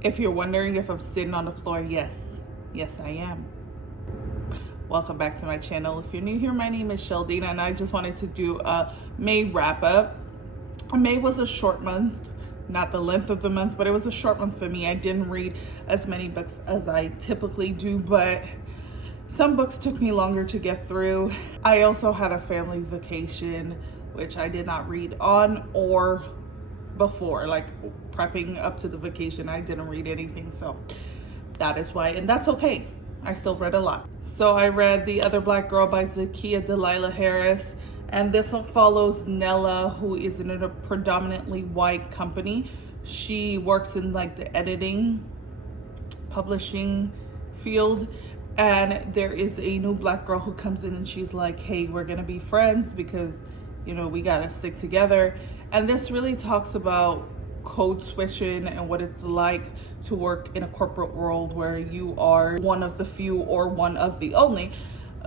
If you're wondering if I'm sitting on the floor, yes, I am. Welcome back to my channel. If you're new here, my name is Sheldina, and I just wanted to do a May wrap up. May was a short month, not the length of the month, but it was a short month for me. I didn't read as many books as I typically do, but some books took me longer to get through. I also had a family vacation, which I did not read on or before, like prepping up to the vacation. I didn't read anything, so that is why, and that's okay. I still read a lot. So I read The Other Black Girl by Zakiya Dalila Harris, and this one follows Nella, who is in a predominantly white company. She works in like the editing, publishing field, and there is a new black girl who comes in and she's like, hey, we're gonna be friends because, you know, we gotta stick together. And this really talks about code switching and what it's like to work in a corporate world where you are one of the few or one of the only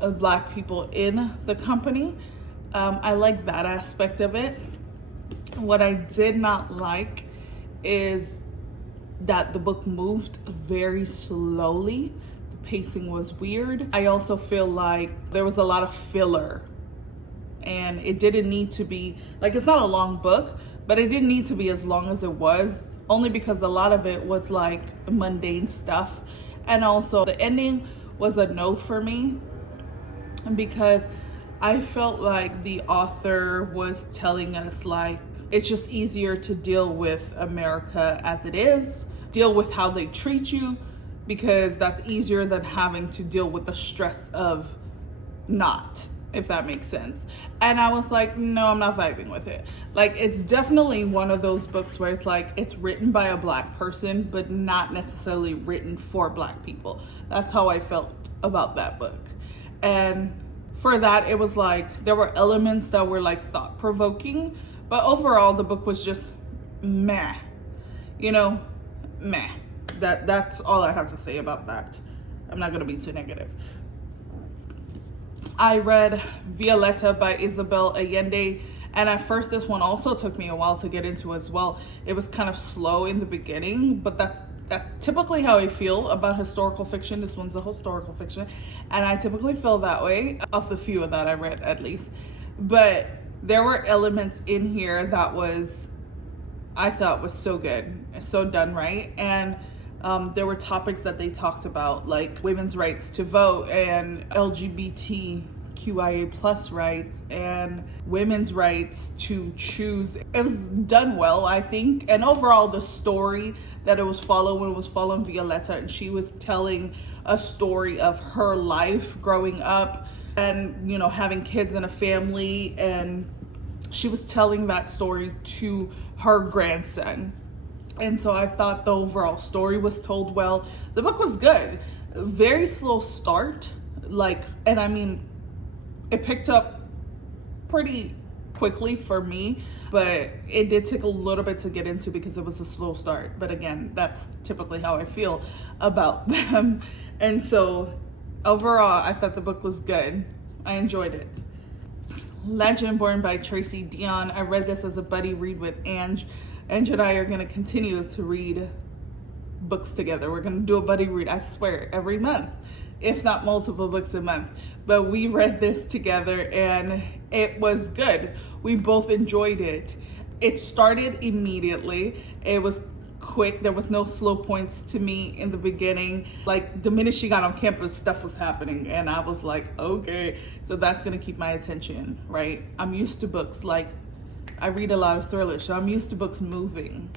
black people in the company. I like that aspect of it. What I did not like is that the book moved very slowly. The pacing was weird. I also feel like there was a lot of filler, and it didn't need to be, like, it's not a long book, but it didn't need to be as long as it was, only because a lot of it was like mundane stuff. And also the ending was a no for me, because I felt like the author was telling us like it's just easier to deal with America as it is, deal with how they treat you, because that's easier than having to deal with the stress of not, if that makes sense. And I was like, no, I'm not vibing with it. Like, it's definitely one of those books where it's like it's written by a black person, but not necessarily written for black people. That's how I felt about that book. And for that, it was like there were elements that were like thought-provoking, but overall the book was just meh, you know, meh. That's all I have to say about that. I'm not gonna be too negative. I read Violeta by Isabel Allende, and at first this one also took me a while to get into as well. It was kind of slow in the beginning, but that's typically how I feel about historical fiction. This one's a historical fiction, and I typically feel that way, of the few that I read at least. But there were elements in here that I thought was so good, so done right. And there were topics that they talked about, like women's rights to vote and LGBTQIA plus rights and women's rights to choose. It was done well, I think. And overall, the story that it was following Violeta, and she was telling a story of her life growing up and, you know, having kids and a family. And she was telling that story to her grandson. And so I thought the overall story was told well. The book was good. Very slow start, and I mean, it picked up pretty quickly for me, but it did take a little bit to get into because it was a slow start. But again, that's typically how I feel about them. And so overall, I thought the book was good. I enjoyed it. Legendborn by Tracy Dion. I read this as a buddy read with Ange. Ange and I are going to continue to read books together. We're going to do a buddy read, I swear, every month, if not multiple books a month. But we read this together and it was good. We both enjoyed it. It started immediately. It was quick. There was no slow points to me in the beginning. Like, the minute she got on campus, stuff was happening and I was like, okay, so that's going to keep my attention, right? I'm used to books, like, I read a lot of thrillers, so I'm used to books moving.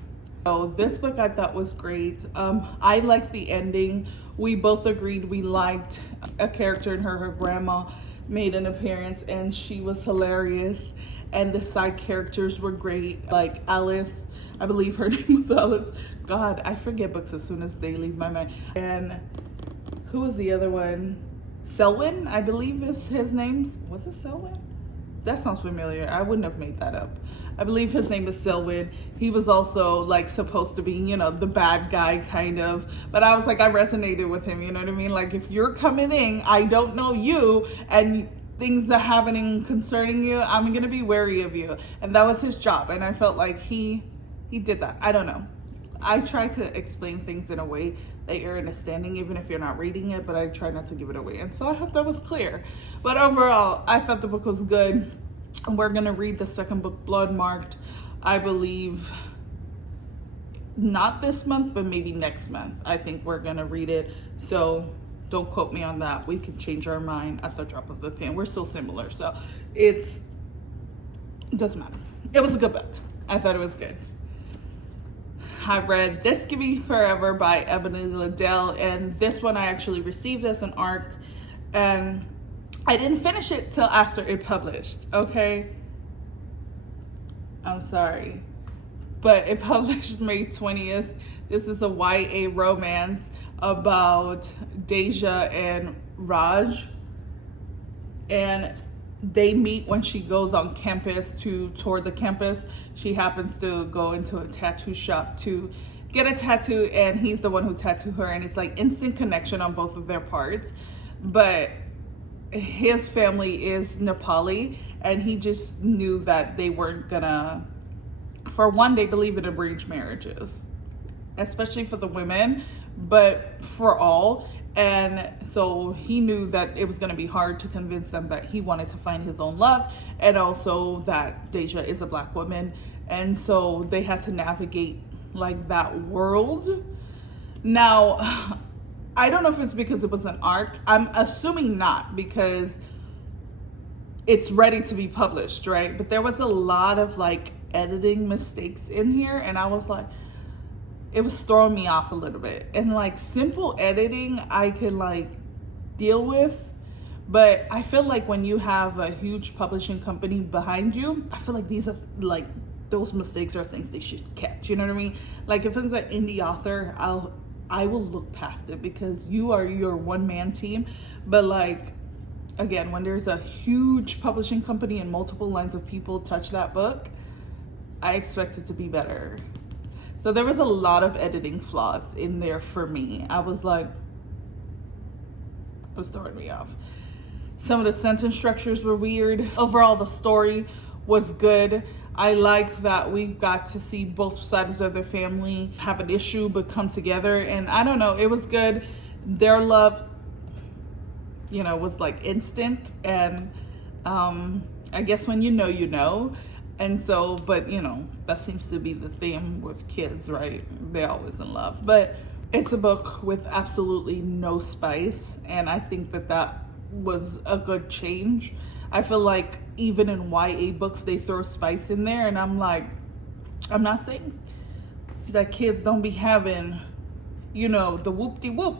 So this book I thought was great. I liked the ending. We both agreed we liked a character in her grandma made an appearance and she was hilarious. And the side characters were great. Like Alice, I believe her name was Alice. God, I forget books as soon as they leave my mind. And who was the other one? Selwyn, I believe is his name. Was it Selwyn? That sounds familiar. I wouldn't have made that up. I believe his name is Selwyn. He was also like supposed to be, you know, the bad guy kind of. But I was like, I resonated with him, you know what I mean? Like, if you're coming in, I don't know you, and things are happening concerning you, I'm gonna be wary of you. And that was his job. And I felt like he did that. I don't know. I try to explain things in a way that you're understanding, even if you're not reading it, but I try not to give it away. And so I hope that was clear. But overall, I thought the book was good. And we're gonna read the second book, Blood Marked, I believe, not this month, but maybe next month. I think we're gonna read it. So don't quote me on that. We can change our mind at the drop of the pen. We're so similar. So it doesn't matter. It was a good book. I thought it was good. I read This Could Be Forever by Ebony Liddell, and this one I actually received as an ARC, and I didn't finish it till after it published, okay? I'm sorry. But it published May 20th. This is a YA romance about Deja and Raj, and they meet when she goes on campus to tour the campus. She happens to go into a tattoo shop to get a tattoo, and he's the one who tattooed her, and it's like instant connection on both of their parts. But his family is Nepali, and he just knew that they weren't gonna, for one, they believe in arranged marriages, especially for the women, but for all. And so he knew that it was going to be hard to convince them that he wanted to find his own love, and also that Deja is a Black woman. And so they had to navigate like that world. Now, I don't know if it's because it was an ARC. I'm assuming not, because it's ready to be published, right? But there was a lot of like editing mistakes in here, and I was like, it was throwing me off a little bit. And like simple editing I could like deal with, but I feel like when you have a huge publishing company behind you, I feel like these are like, those mistakes are things they should catch, you know what I mean? Like if it's an indie author, I will look past it because you are your one-man team. But like, again, when there's a huge publishing company and multiple lines of people touch that book, I expect it to be better. So there was a lot of editing flaws in there for me. I was like, it was throwing me off. Some of the sentence structures were weird. Overall, the story was good. I like that we got to see both sides of their family have an issue but come together. And I don't know, it was good. Their love, was like instant. And I guess when you know, you know. And so, but that seems to be the theme with kids, right? They're always in love. But it's a book with absolutely no spice, and I think that was a good change. I feel like even in YA books they throw spice in there, and I'm like, I'm not saying that kids don't be having the whoop-de-whoop,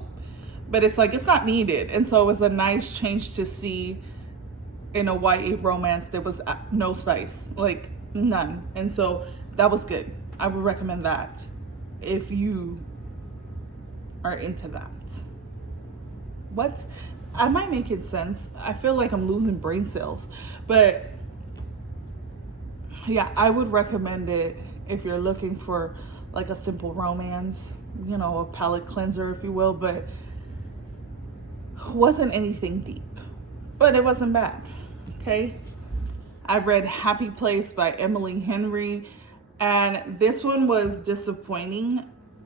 but it's like it's not needed. And so it was a nice change to see in a YA romance there was no spice, like none. And so that was good. I would recommend that if you are into that. What? Am I making sense? I feel like I'm losing brain cells. But yeah, I would recommend it if you're looking for like a simple romance, a palate cleanser, if you will. But wasn't anything deep, but it wasn't bad. Okay, I read Happy Place by Emily Henry, and this one was disappointing.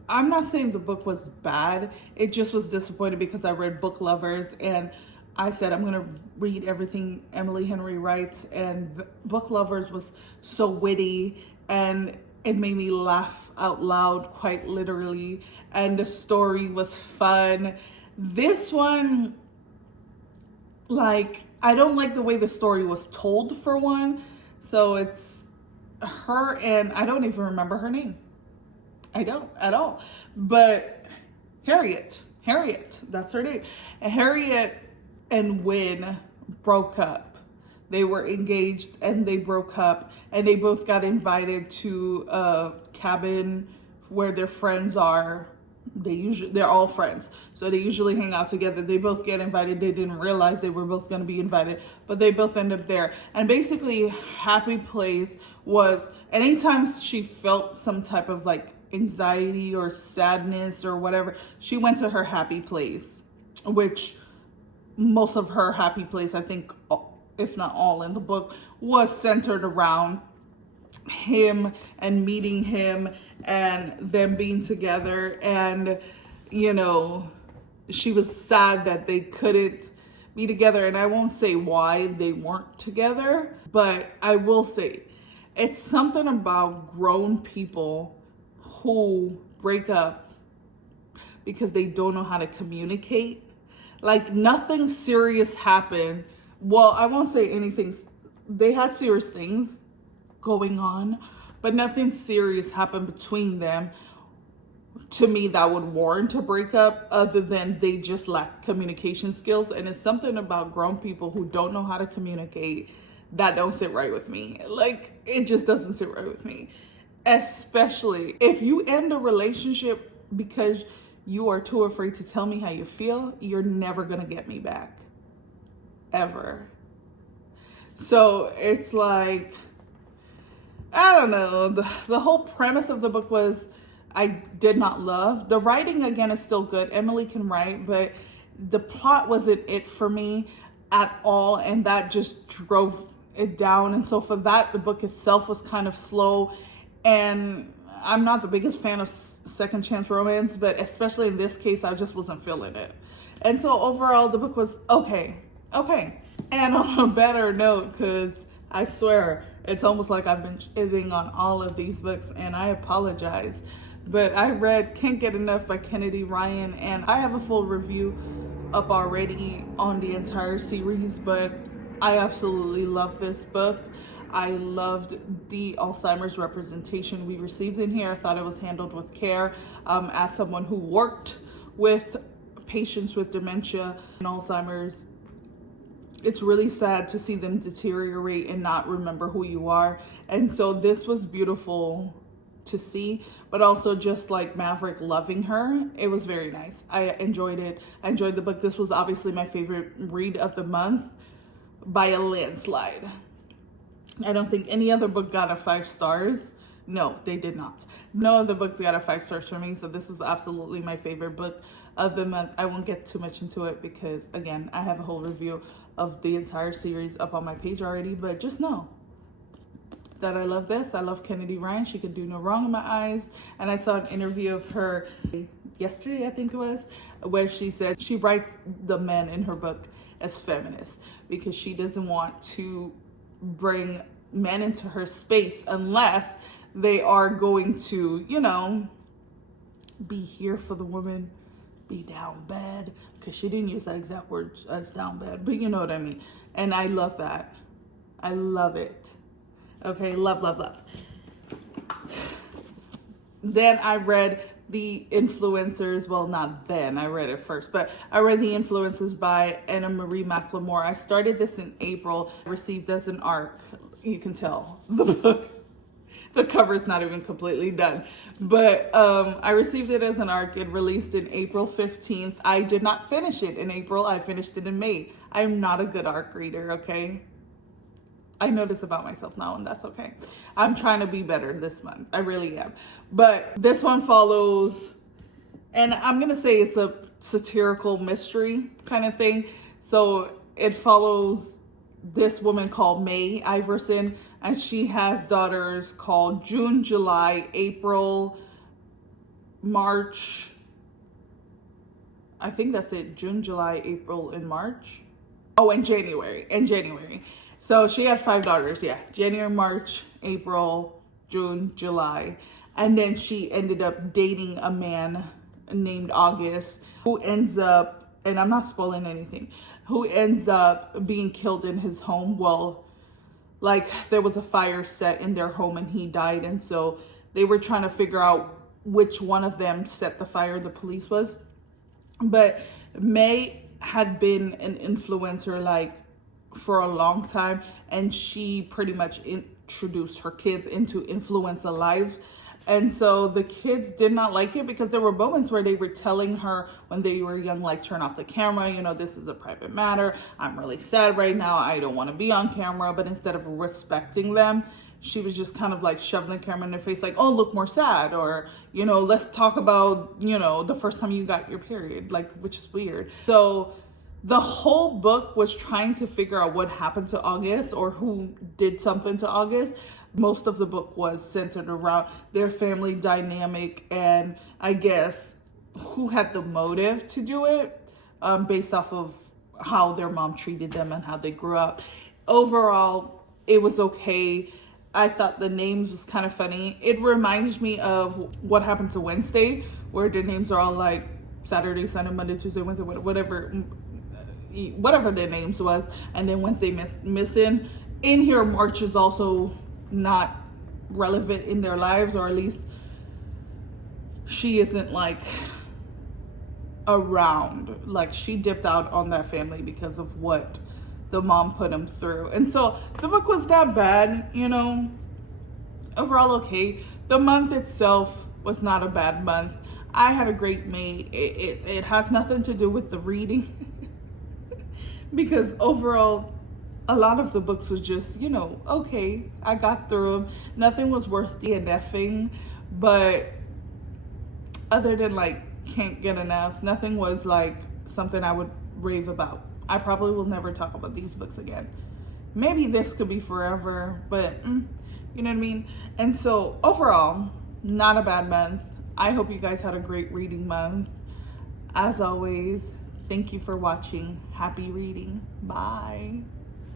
I'm not saying the book was bad. It just was disappointing because I read Book Lovers, and I said I'm gonna read everything Emily Henry writes, and Book Lovers was so witty, and it made me laugh out loud, quite literally, and the story was fun. This one, like, I don't like the way the story was told, for one. So it's her, and I don't even remember her name. I don't at all. But Harriet, that's her name. And Harriet and Wynn broke up. They were engaged and they broke up, and they both got invited to a cabin where their friends are. They're all friends, so they usually hang out together. They both get invited. They didn't realize they were both going to be invited, but they both end up there. And basically, Happy Place was anytime she felt some type of like anxiety or sadness or whatever, she went to her happy place, which most of her happy place, I think, if not all in the book, was centered around him and meeting him and them being together. And, you know, she was sad that they couldn't be together. And I won't say why they weren't together, but I will say it's something about grown people who break up because they don't know how to communicate. Like, nothing serious happened. Well, I won't say anything. They had serious things going on, but nothing serious happened between them to me that would warrant a breakup, other than they just lack communication skills. And it's something about grown people who don't know how to communicate that don't sit right with me. Like, it just doesn't sit right with me. Especially if you end a relationship because you are too afraid to tell me how you feel, you're never gonna get me back. Ever. So it's like, I don't know. The whole premise of the book was I did not love. The writing, again, is still good. Emily can write, but the plot wasn't it for me at all. And that just drove it down. And so for that, the book itself was kind of slow. And I'm not the biggest fan of second chance romance, but especially in this case, I just wasn't feeling it. And so overall, the book was okay. And on a better note, because I swear, it's almost like I've been shitting on all of these books, and I apologize. But I read Can't Get Enough by Kennedy Ryan, and I have a full review up already on the entire series, but I absolutely love this book. I loved the Alzheimer's representation we received in here. I thought it was handled with care. As someone who worked with patients with dementia and Alzheimer's, it's really sad to see them deteriorate and not remember who you are. And so this was beautiful to see, but also just like Maverick loving her, it was very nice. I enjoyed it. I enjoyed the book. This was obviously my favorite read of the month by a landslide. I don't think any other book got a 5 stars. No, they did not. No other books got a 5 stars for me. So this was absolutely my favorite book of the month. I won't get too much into it because, again, I have a whole review of the entire series up on my page already. But just know that I love this. I love Kennedy Ryan. She could do no wrong in my eyes. And I saw an interview of her yesterday, I think it was, where she said she writes the men in her book as feminists because she doesn't want to bring men into her space unless they are going to, you know, be here for the woman, be down bad, because she didn't use that exact word as down bad, but you know what I mean. And I love that. I love it. Okay, love. Then I read The Influencers. Well, not then, I read it first, but I read The Influencers by Anna Marie McLemore. I started this in April, received as an ARC. You can tell the book, the cover is not even completely done, but I received it as an ARC. It released in April 15th. I did not finish it in April. I finished it in May. I'm not a good ARC reader, okay? I know this about myself now, and that's okay. I'm trying to be better this month. I really am. But this one follows, and I'm going to say it's a satirical mystery kind of thing. So it follows this woman called May Iverson, and she has daughters called June, July, April, March. I think that's it. June, July, April, and March. Oh, and January. So she had 5 daughters, yeah. January, March, April, June, July. And then she ended up dating a man named August, who ends up, and I'm not spoiling anything, who ends up being killed in his home. Well, like there was a fire set in their home and he died. And so they were trying to figure out which one of them set the fire, the police was. But May had been an influencer like for a long time, and she pretty much introduced her kids into influencer life. And so the kids did not like it because there were moments where they were telling her when they were young, like, turn off the camera, you know, this is a private matter, I'm really sad right now, I don't want to be on camera. But instead of respecting them, she was just kind of like shoving the camera in their face, like, oh, look more sad, or, you know, let's talk about, you know, the first time you got your period, like, which is weird. So the whole book was trying to figure out what happened to August or who did something to August. most of the book was centered around their family dynamic, and I guess who had the motive to do it, based off of how their mom treated them and how they grew up. Overall, it was okay. I thought the names was kind of funny. It reminds me of What Happened to Wednesday, where their names are all like Saturday, Sunday, Monday, Tuesday, Wednesday, whatever their names was, and then Wednesday missing. In here, March is also not relevant in their lives, or at least she isn't like around. Like, she dipped out on that family because of what the mom put them through. And so the book was not bad, you know, overall okay. The month itself was not a bad month. I had a great May. It has nothing to do with the reading because overall a lot of the books was just, you know, okay, I got through them. Nothing was worth DNFing, but other than like Can't Get Enough, nothing was like something I would rave about. I probably will never talk about these books again. Maybe this could be forever, but you know what I mean? And so overall, not a bad month. I hope you guys had a great reading month. As always, thank you for watching. Happy reading. Bye.